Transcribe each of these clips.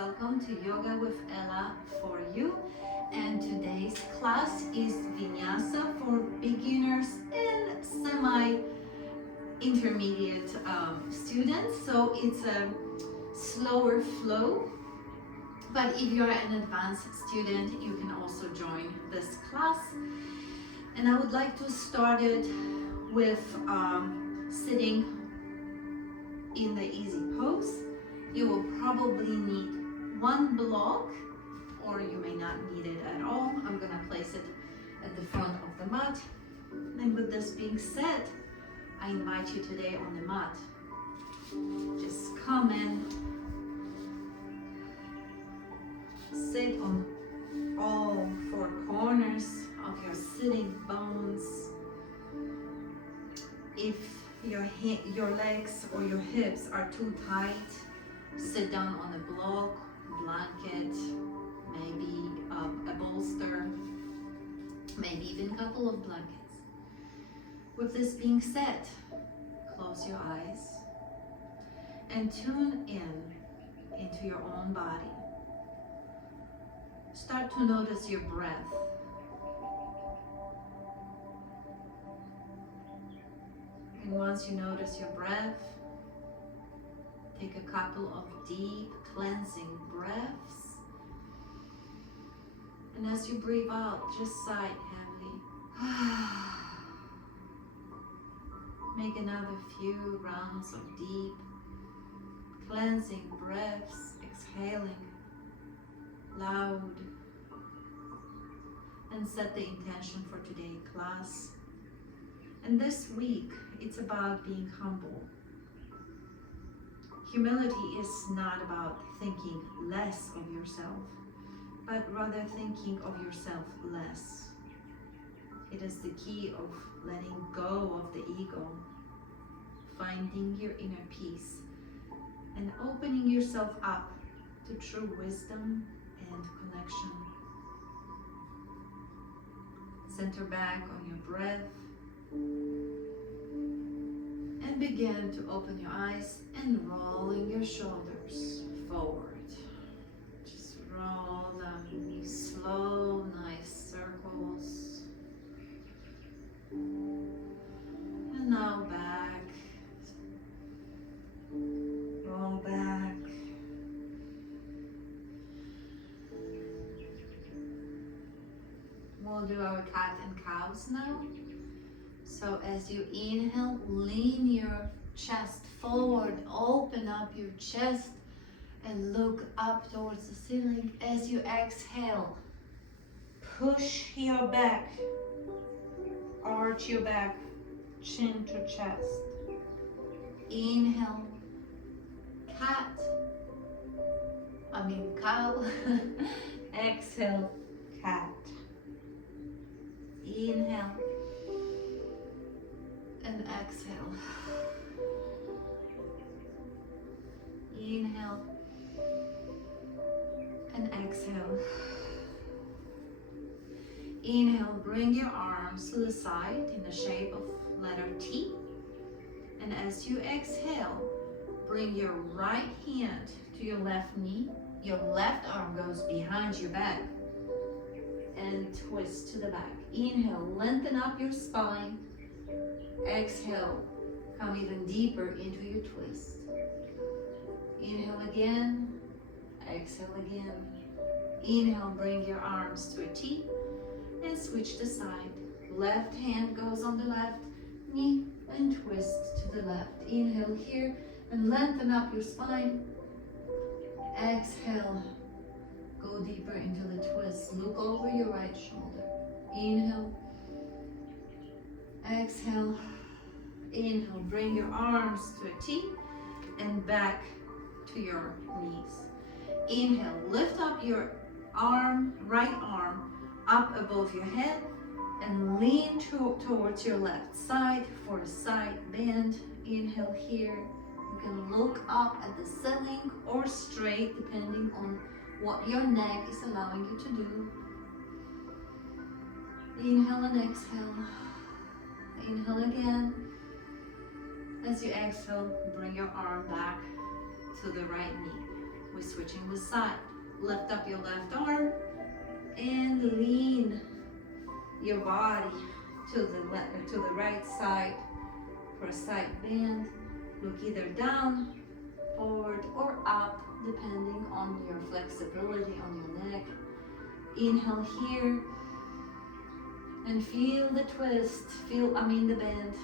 welcome to Yoga with Ella for you. And today's class is Vinyasa for beginners and semi-intermediate students. So it's a slower flow. But if you're an advanced student, you can also join this class. And I would like to start it with sitting in the easy pose. You will probably need one block, or you may not need it at all. I'm going to place it at the front of the mat. And with this being said, I invite you today on the mat. Just come in, sit on all four corners of your sitting bones. If your legs or your hips are too tight, sit down on a block, blanket, maybe a bolster, maybe even a couple of blankets. With this being said, close your eyes and tune into your own body. Start to notice your breath. And once you notice your breath, take a couple of deep cleansing breaths. And as you breathe out, just sigh heavily. Make another few rounds of deep cleansing breaths, exhaling loud. And set the intention for today's class. And this week, it's about being humble. Humility is not about thinking less of yourself, but rather thinking of yourself less. It is the key of letting go of the ego, finding your inner peace, and opening yourself up to true wisdom and connection. Center back on your breath and begin to open your eyes and rolling your shoulders forward. Just roll them in slow, nice circles. And now back. Roll back. We'll do our cat and cows now. So as you inhale, lean your chest forward, open up your chest and look up towards the ceiling. As you exhale, push your back, arch your back, chin to chest. Inhale, cow. Exhale, cat. Inhale and exhale. Inhale and exhale. Inhale, bring your arms to the side in the shape of letter T. And as you exhale, bring your right hand to your left knee. Your left arm goes behind your back and twist to the back. Inhale, lengthen up your spine. Exhale, come even deeper into your twist. Inhale again, exhale again. Inhale, bring your arms to a T and switch the side. Left hand goes on the left knee and twist to the left. Inhale here and lengthen up your spine. Exhale, go deeper into the twist. Look over your right shoulder. Inhale, exhale, inhale, bring your arms to a T and back to your knees. Inhale, lift up your arm, right arm, up above your head and lean towards your left side for a side bend. Inhale here. You can look up at the ceiling or straight depending on what your neck is allowing you to do. Inhale and exhale. Inhale again. As you exhale, bring your arm back to the right knee. We switch switching the side. Lift up your left arm and lean your body to the right side for a side bend. Look either down, forward, or up, depending on your flexibility on your neck. Inhale here and feel the twist, the bend.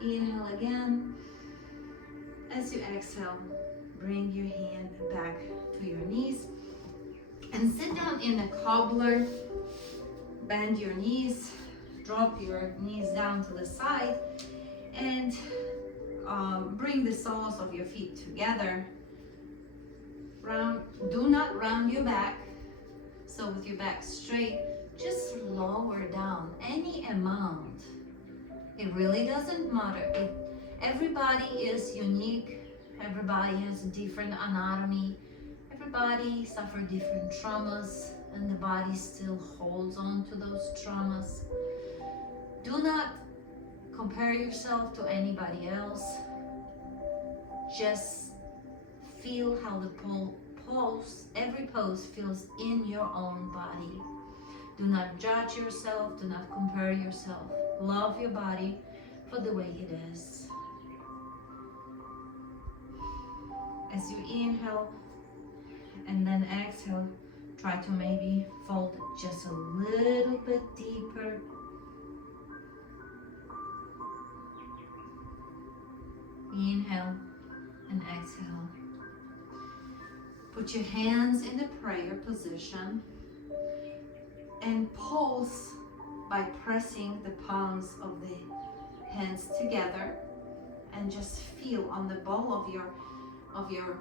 Inhale again. As you exhale, bring your hand back to your knees and sit down in a cobbler. Bend your knees, drop your knees down to the side, and bring the soles of your feet together. Do not round your back. So with your back straight, just lower down any amount. It really doesn't matter. Everybody is unique. Everybody has a different anatomy. Everybody suffers different traumas, and the body still holds on to those traumas. Do not compare yourself to anybody else. Just feel how the every pose feels in your own body. Do not judge yourself. Do not compare yourself. Love your body for the way it is. As you inhale and then exhale, try to maybe fold just a little bit deeper. Inhale and exhale. Put your hands in the prayer position and pulse by pressing the palms of the hands together, and just feel on the ball of your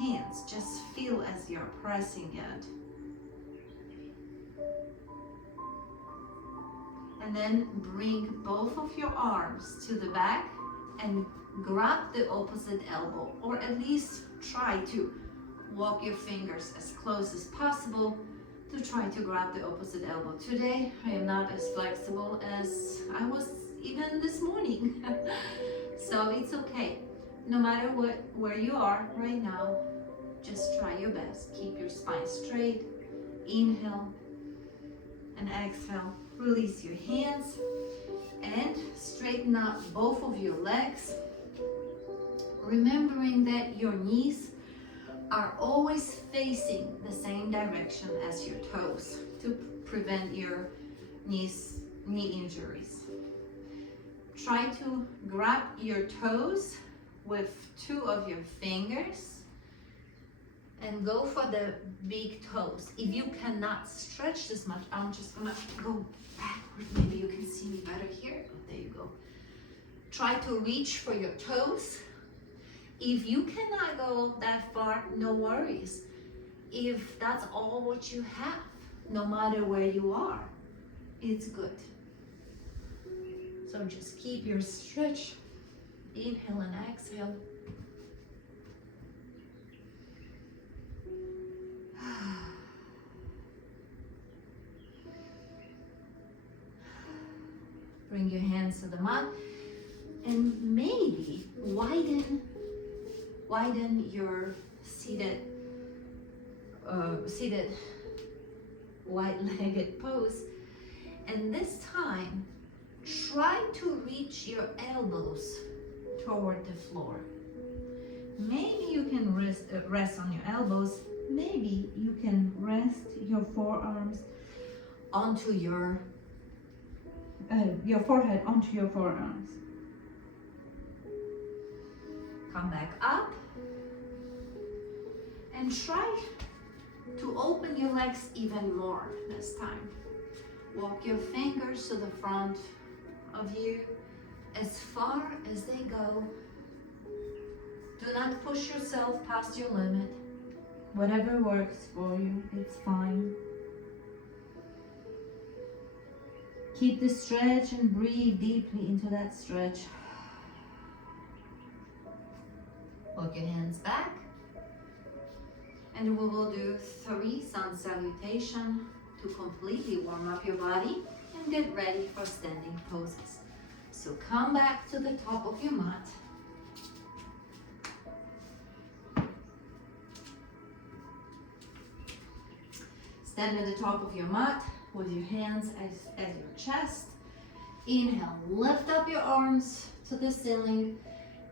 hands. Just feel as you're pressing it. And then bring both of your arms to the back and grab the opposite elbow, or at least try to walk your fingers as close as possible to try to grab the opposite elbow. Today, I am not as flexible as I was even this morning. So it's okay. No matter where you are right now, just try your best. Keep your spine straight. Inhale and exhale. Release your hands and straighten up both of your legs. Remembering that your knees are always facing the same direction as your toes to prevent your knee injuries. Try to grab your toes with two of your fingers and go for the big toes. If you cannot stretch this much, I'm just gonna go backward. Maybe you can see me better here. Oh, there you go. Try to reach for your toes. If you cannot go that far, no worries. If that's all what you have, no matter where you are, it's good. So just keep your stretch. Inhale and exhale. Bring your hands to the mat and maybe widen your seated wide-legged pose. And this time, try to reach your elbows toward the floor. Maybe you can rest on your elbows. Maybe you can rest your forearms onto your forehead onto your forearms. Come back up and try to open your legs even more this time. Walk your fingers to the front of you as far as they go. Do not push yourself past your limit. Whatever works for you, it's fine. Keep the stretch and breathe deeply into that stretch. Walk your hands back. And we will do 3 sun salutation to completely warm up your body and get ready for standing poses. So come back to the top of your mat. Stand at the top of your mat with your hands at your chest. Inhale, lift up your arms to the ceiling.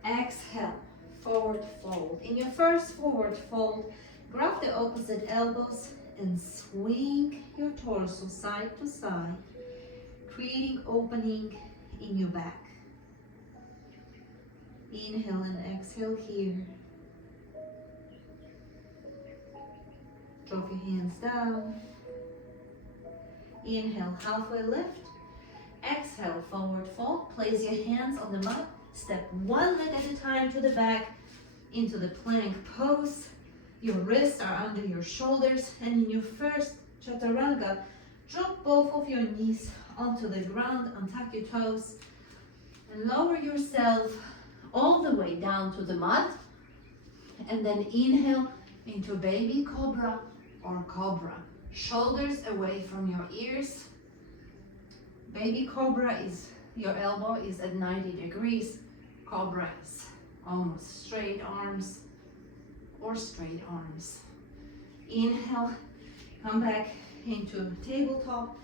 Exhale, forward fold. In your first forward fold, grab the opposite elbows and swing your torso side to side, creating opening in your back. Inhale and exhale here. Drop your hands down. Inhale, halfway lift. Exhale, forward fold. Place your hands on the mat. Step one leg at a time to the back into the plank pose. Your wrists are under your shoulders, and in your first chaturanga, drop both of your knees onto the ground, untuck your toes, and lower yourself all the way down to the mat. And then inhale into baby cobra or cobra. Shoulders away from your ears. Baby cobra is, your elbow is at 90 degrees. Cobra is almost straight arms or straight arms. Inhale, come back into tabletop.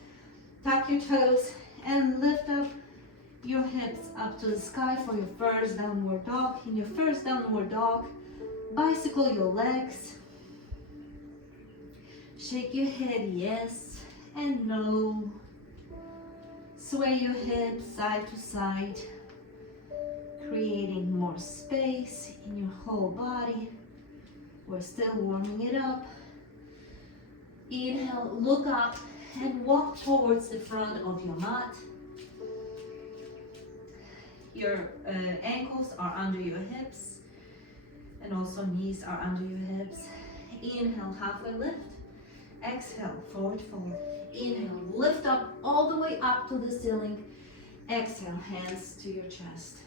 Tuck your toes and lift up your hips up to the sky for your first downward dog. In your first downward dog, bicycle your legs. Shake your head yes and no. Sway your hips side to side, creating more space in your whole body. We're still warming it up. Inhale, look up and walk towards the front of your mat. Your ankles are under your hips, and also knees are under your hips. Inhale, halfway lift. Exhale, forward fold. Inhale, lift up all the way up to the ceiling. Exhale, hands to your chest.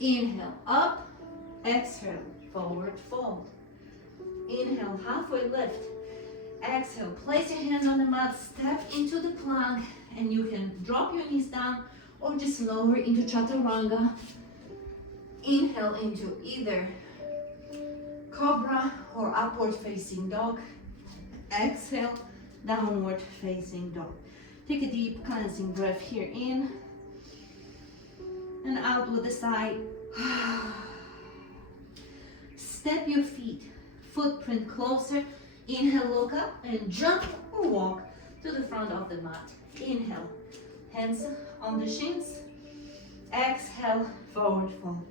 Inhale, up. Exhale, forward fold. Inhale, halfway lift. Exhale, place your hands on the mat, step into the plank, and you can drop your knees down or just lower into chaturanga. Inhale into either cobra or upward facing dog. Exhale, downward facing dog. Take a deep cleansing breath here in and out with the side. Step your feet, footprint closer. Inhale, look up and jump or walk to the front of the mat. Inhale, hands on the shins. Exhale, forward fold.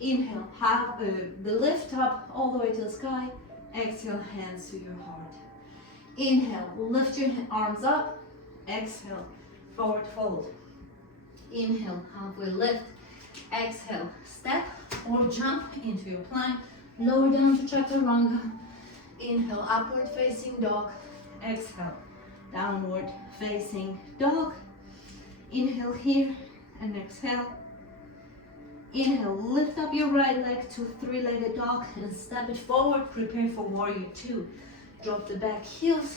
Inhale, half the lift up all the way to the sky. Exhale, hands to your heart. Inhale, lift your arms up. Exhale, forward fold. Inhale, halfway lift. Exhale, step or jump into your plank. Lower down to chaturanga. Inhale, upward facing dog. Exhale, downward facing dog. Inhale here and exhale. Inhale, lift up your right leg to three-legged dog and step it forward. Prepare for warrior two. Drop the back heels,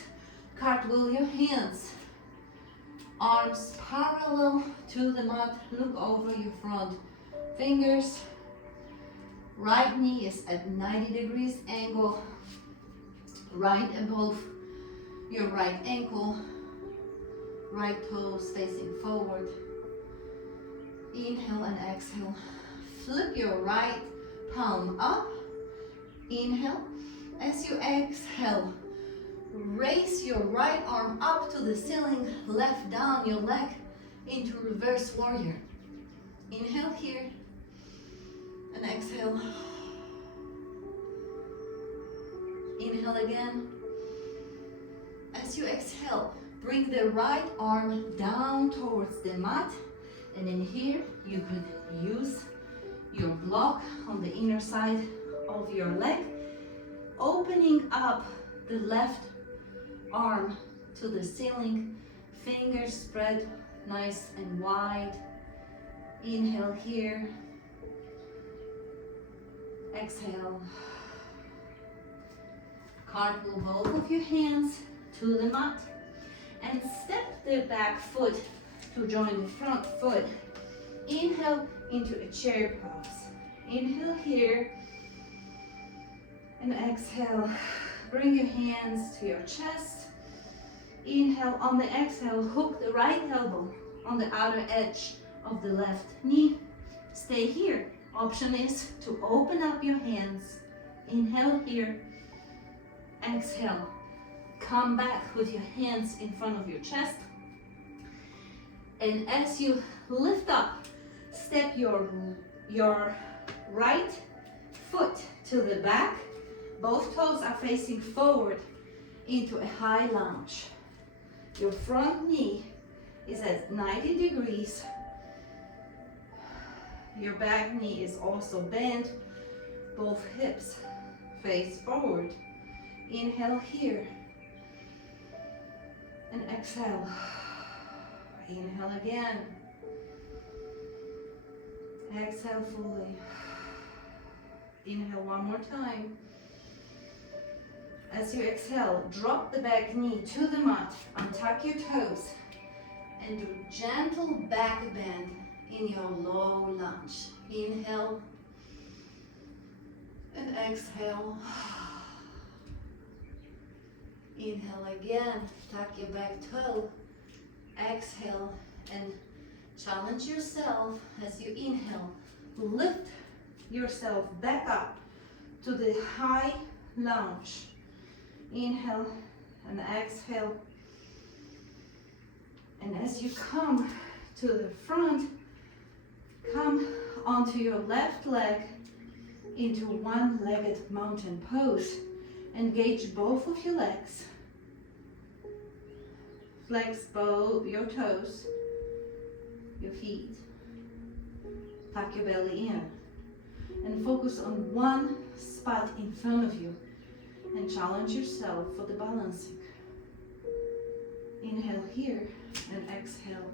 cartwheel your hands. Arms parallel to the mat. Look over your front fingers. Right knee is at 90 degrees angle, right above your right ankle. Right toes facing forward. Inhale and exhale. Flip your right palm up. Inhale. As you exhale, raise your right arm up to the ceiling, left down your leg into reverse warrior. Inhale here and exhale. Inhale again. As you exhale, bring the right arm down towards the mat, and in here you could use your block on the inner side of your leg, opening up the left arm to the ceiling, fingers spread nice and wide. Inhale here, exhale. Cartwheel both of your hands to the mat and step the back foot to join the front foot. Inhale into a chair pose. Inhale here and exhale. Bring your hands to your chest. Inhale, on the exhale, hook the right elbow on the outer edge of the left knee. Stay here. Option is to open up your hands. Inhale here. Exhale. Come back with your hands in front of your chest. And as you lift up, step your right foot to the back. Both toes are facing forward into a high lunge. Your front knee is at 90 degrees. Your back knee is also bent. Both hips face forward. Inhale here. And exhale. Inhale again. Exhale fully. Inhale one more time. As you exhale, drop the back knee to the mat, untuck your toes, and do gentle back bend in your low lunge. Inhale and exhale. Inhale again, tuck your back toe. Exhale and challenge yourself as you inhale. Lift yourself back up to the high lunge. Inhale and exhale. And as you come to the front, come onto your left leg into one-legged mountain pose. Engage both of your legs. Flex both your toes, your feet. Tuck your belly in. And focus on one spot in front of you. And challenge yourself for the balancing. Inhale here and exhale.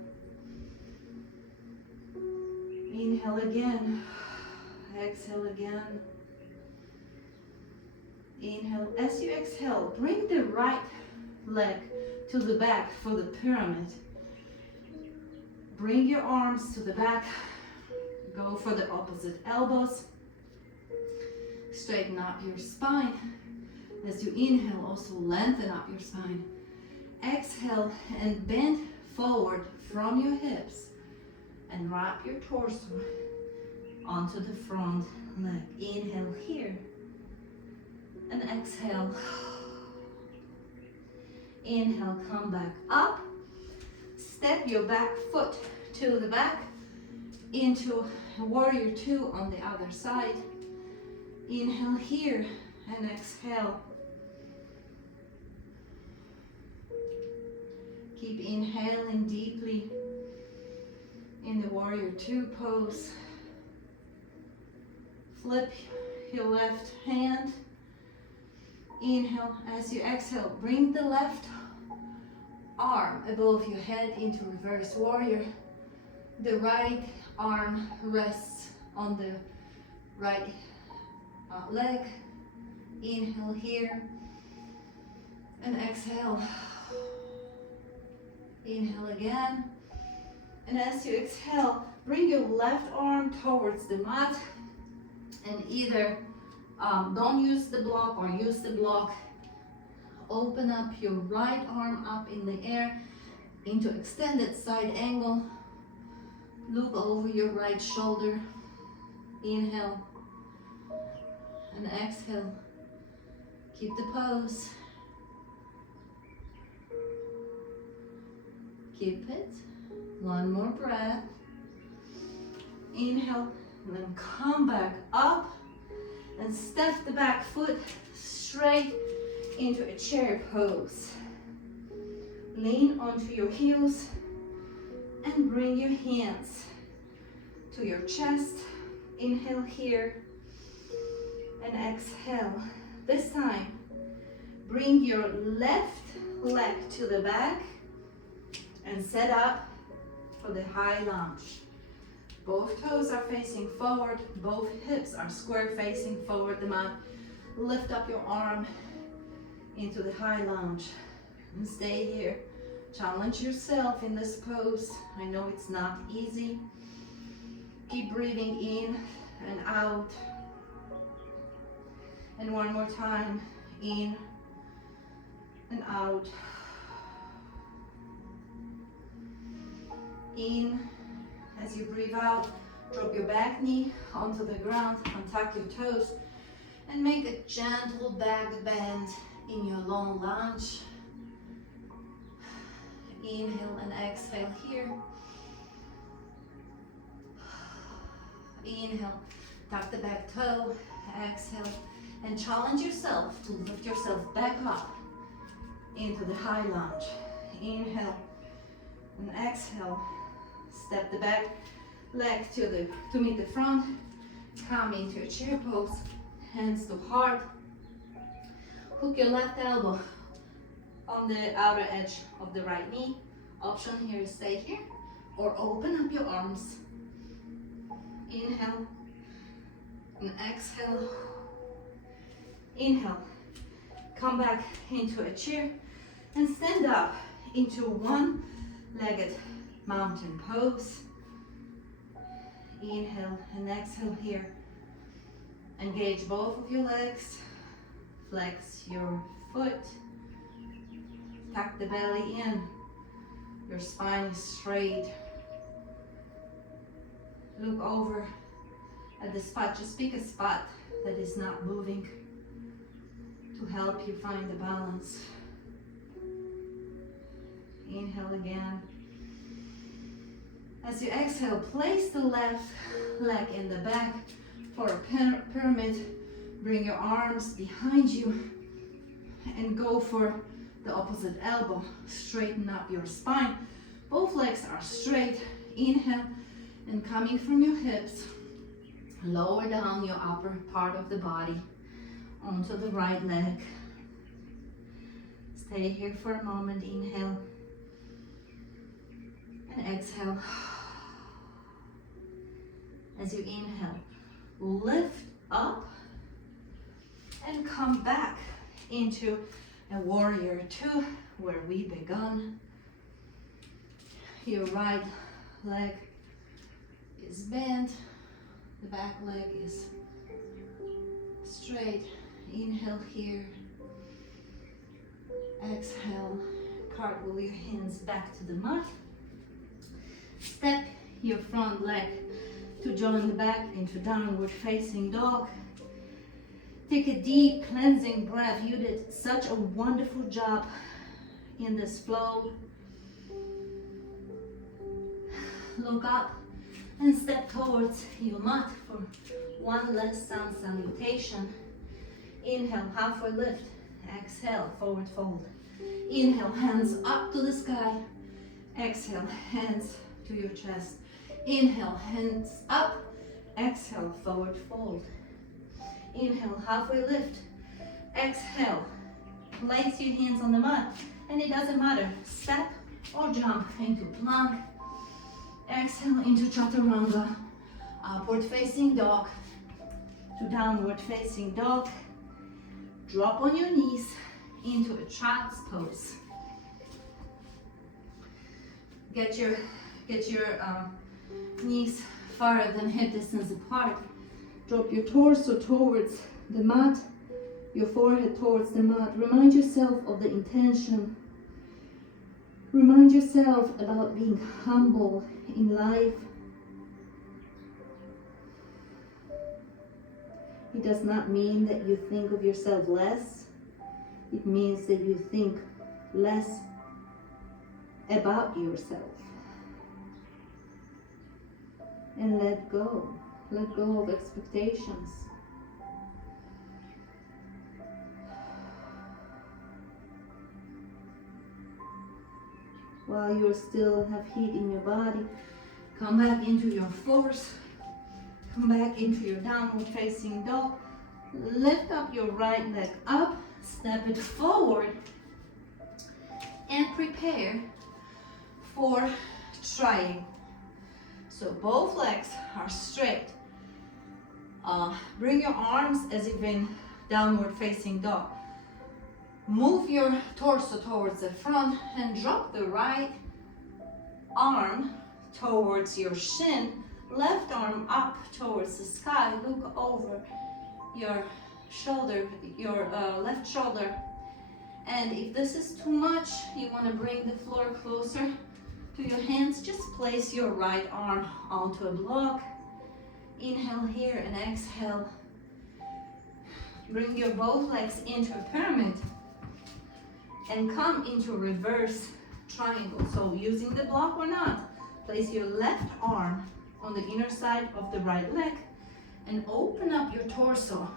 Inhale again. Exhale again. Inhale. As you exhale, bring the right leg to the back for the pyramid. Bring your arms to the back. Go for the opposite elbows. Straighten up your spine. As you inhale, also lengthen up your spine. Exhale and bend forward from your hips and wrap your torso onto the front leg. Inhale here and exhale. Inhale, come back up. Step your back foot to the back into warrior two on the other side. Inhale here and exhale. Keep inhaling deeply in the warrior two pose. Flip your left hand. Inhale. As you exhale, bring the left arm above your head into reverse warrior. The right arm rests on the right leg. Inhale here and exhale. Inhale again. And as you exhale, bring your left arm towards the mat and either don't use the block or use the block. Open up your right arm up in the air into extended side angle. Loop over your right shoulder. Inhale and exhale. Keep the pose. Keep it. One more breath. Inhale and then come back up and step the back foot straight into a chair pose. Lean onto your heels and bring your hands to your chest. Inhale here and exhale. This time, bring your left leg to the back and set up for the high lunge. Both toes are facing forward, both hips are square facing forward the mat. Lift up your arm into the high lunge and stay here. Challenge yourself in this pose. I know it's not easy. Keep breathing in and out. And one more time, in and out. In. As you breathe out, drop your back knee onto the ground, untuck your toes, and make a gentle back bend in your long lunge. Inhale and exhale here. Inhale, tuck the back toe, exhale, and challenge yourself to lift yourself back up into the high lunge. Inhale and exhale. Step the back leg to meet the front. Come into a chair pose. Hands to heart. Hook your left elbow on the outer edge of the right knee. Option here is stay here or open up your arms. Inhale and exhale. Inhale. Come back into a chair and stand up into one-legged mountain pose. Inhale and exhale here. Engage both of your legs. Flex your foot. Tuck the belly in. Your spine is straight. Look over at the spot. Just pick a spot that is not moving to help you find the balance. Inhale again. As you exhale, place the left leg in the back for a pyramid. Bring your arms behind you and go for the opposite elbow. Straighten up your spine. Both legs are straight. Inhale, and coming from your hips, lower down your upper part of the body onto the right leg. Stay here for a moment. Inhale and exhale. As you inhale, lift up and come back into a warrior two where we begun. Your right leg is bent, the back leg is straight. Inhale here, exhale, cartwheel your hands back to the mat. Step your front leg to join the back into downward facing dog. Take a deep cleansing breath. You did such a wonderful job in this flow. Look up and step towards your mat for one last sun salutation. Inhale, halfway lift. Exhale, forward fold. Inhale, hands up to the sky. Exhale, hands to your chest. Inhale, hands up. Exhale, forward fold. Inhale, halfway lift. Exhale, place your hands on the mat. And it doesn't matter, step or jump into plank. Exhale into chaturanga. Upward facing dog to downward facing dog. Drop on your knees into a child's pose. Get your knees farther than hip distance apart. Drop your torso towards the mat, your forehead towards the mat. Remind yourself of the intention. Remind yourself about being humble in life. It does not mean that you think of yourself less. It means that you think less about yourself. And let go. Let go of expectations. While you still have heat in your body, come back into your force. Come back into your downward facing dog. Lift up your right leg up, step it forward, and prepare for triangle. So both legs are straight. Bring your arms as if in downward facing dog. Move your torso towards the front and drop the right arm towards your shin. Left arm up towards the sky. Look over your shoulder, your left shoulder. And if this is too much, you want to bring the floor closer to your hands. Just place your right arm onto a block. Inhale here and exhale. Bring your both legs into a pyramid and come into reverse triangle. So using the block or not, place your left arm on the inner side of the right leg and open up your torso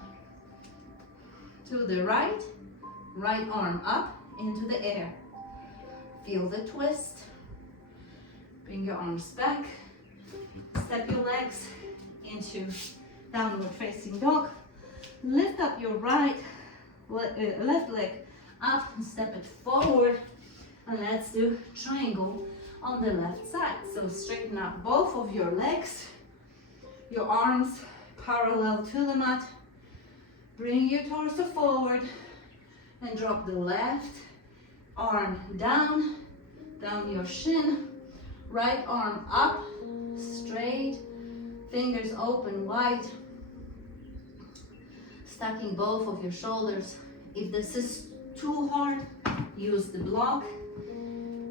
to the right arm up into the air. Feel the twist. Bring your arms back. Step your legs into downward facing dog. Lift up your left leg up and step it forward. And let's do triangle on the left side. So straighten up both of your legs. Your arms parallel to the mat. Bring your torso forward and drop the left arm down your shin. Right arm up, straight, fingers open wide. Stacking both of your shoulders. If this is too hard, use the block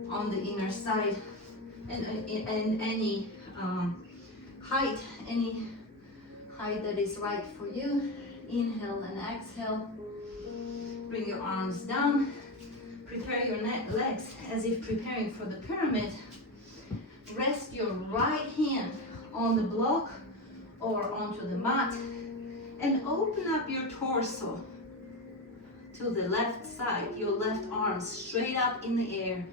on the inner side and any height that is right for you. Inhale and exhale. Bring your arms down. Prepare your legs as if preparing for the pyramid. Rest your right hand on the block or onto the mat and open up your torso to the left side. Your left arm straight up in the air.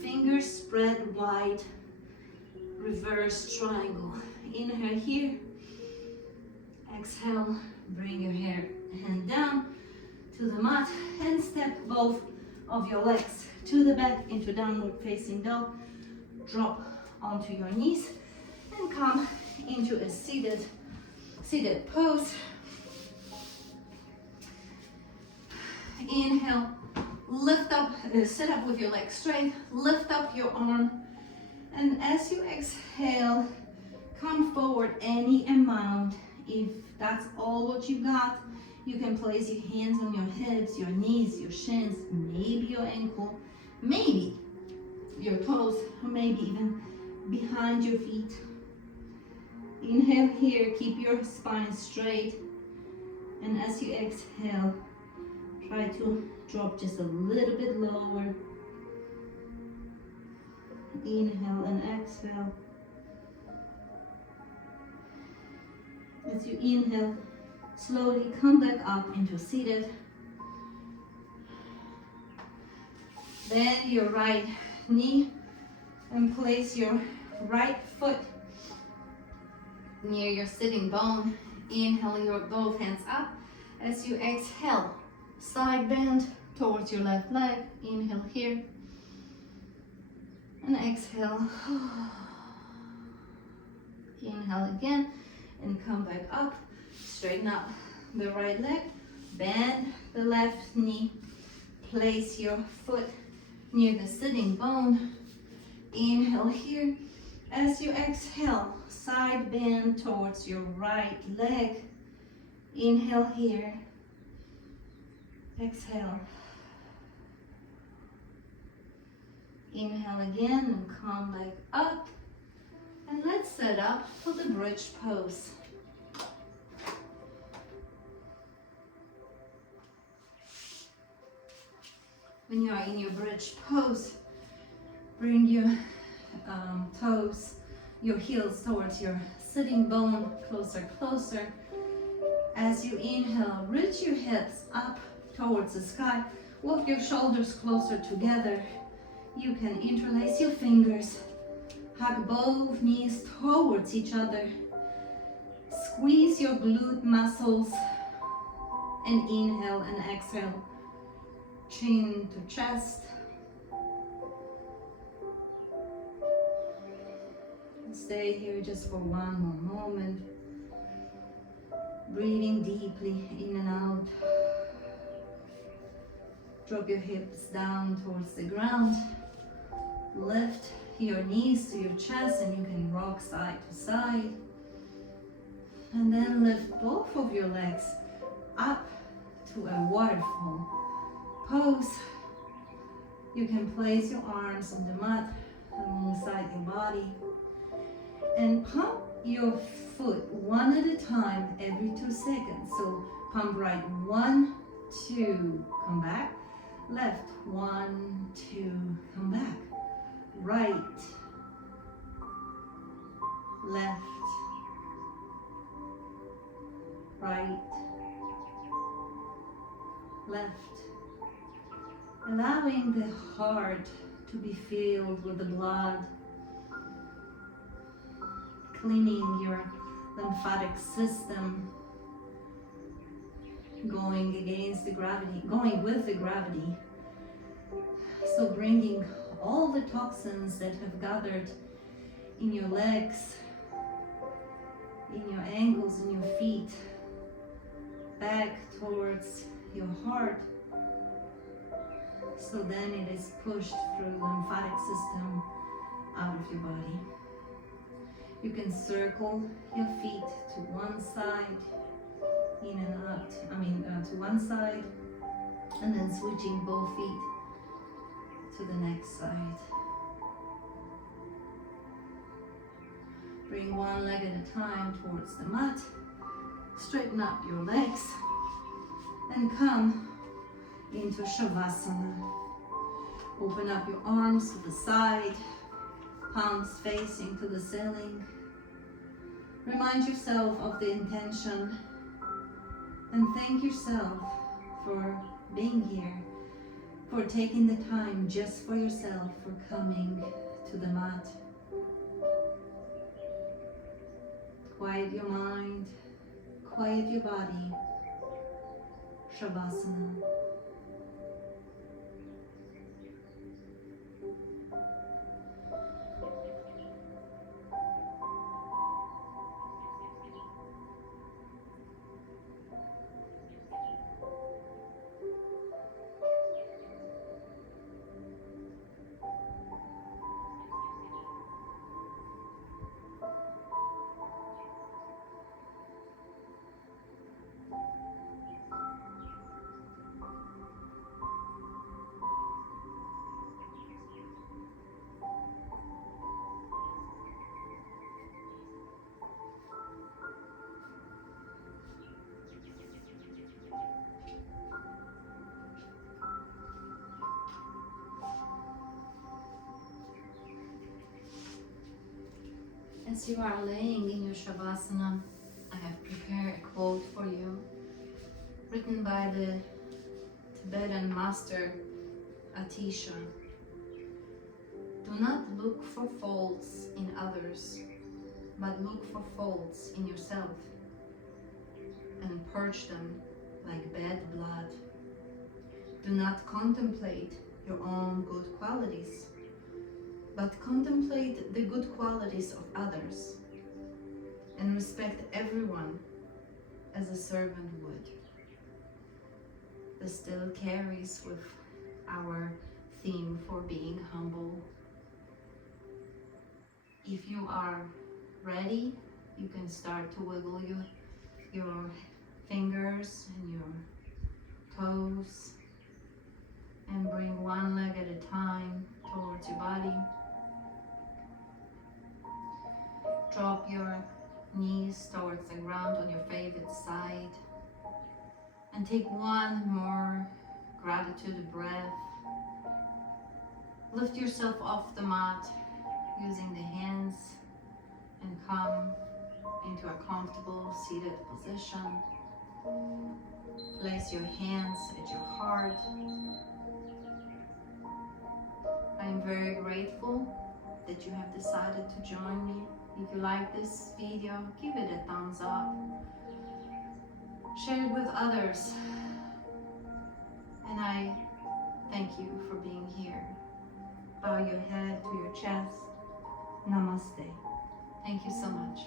Fingers spread wide. Reverse triangle. Inhale here. Exhale. Bring your hand down to the mat and step both of your legs to the back into downward facing dog. Drop onto your knees and come into a seated pose. Inhale, lift up, sit up with your legs straight, lift up your arm, and as you exhale, come forward any amount. If that's all what you got, you can place your hands on your hips, your knees, your shins, maybe your ankle, maybe your toes, or maybe even behind your feet. Inhale here, keep your spine straight, and as you exhale, try to drop just a little bit lower. Inhale and exhale. As you inhale, slowly come back up into seated. Bend your right knee and place your right foot near your sitting bone. Inhale your both hands up. As you exhale, side bend towards your left leg. Inhale here and exhale. Inhale again and come back up. Straighten up the right leg. Bend the left knee. Place your foot near the sitting bone. Inhale here. As you exhale, side bend towards your right leg. Inhale here. Exhale. Inhale again and come back up. And let's set up for the bridge pose. When you are in your bridge pose, bring your toes, your heels towards your sitting bone, closer. As you inhale, reach your hips up towards the sky. Walk your shoulders closer together. You can interlace your fingers. Hug both knees towards each other. Squeeze your glute muscles. And inhale and exhale. Chin to chest. Stay here just for one more moment. Breathing deeply in and out. Drop your hips down towards the ground. Lift your knees to your chest and you can rock side to side. And then lift both of your legs up to a waterfall pose. You can place your arms on the mat alongside your body. And pump your foot one at a time every 2 seconds. So pump right, 1, 2, come back. Left, 1, 2, come back. Right, left, right, left. Allowing the heart to be filled with the blood, cleaning your lymphatic system, going against the gravity, going with the gravity. So bringing all the toxins that have gathered in your legs, in your ankles, in your feet, back towards your heart. So then it is pushed through the lymphatic system out of your body. You can circle your feet to one side, in and out, to one side, and then switching both feet to the next side. Bring one leg at a time towards the mat. Straighten up your legs and come into Shavasana. Open up your arms to the side, palms facing to the ceiling. Remind yourself of the intention and thank yourself for being here, for taking the time just for yourself, for coming to the mat. Quiet your mind, quiet your body. Shavasana. As you are laying in your Shavasana, I have prepared a quote for you, written by the Tibetan master Atisha. Do not look for faults in others, but look for faults in yourself and purge them like bad blood. Do not contemplate your own good qualities, but contemplate the good qualities of others and respect everyone as a servant would. This still carries with our theme for being humble. If you are ready, you can start to wiggle your fingers and your toes and bring one leg at a time towards your body. Drop your knees towards the ground on your favorite side and take one more gratitude breath. Lift yourself off the mat using the hands and come into a comfortable seated position. Place your hands at your heart. I am very grateful that you have decided to join me. If you like this video, give it a thumbs up. Share it with others. And I thank you for being here. Bow your head to your chest. Namaste. Thank you so much.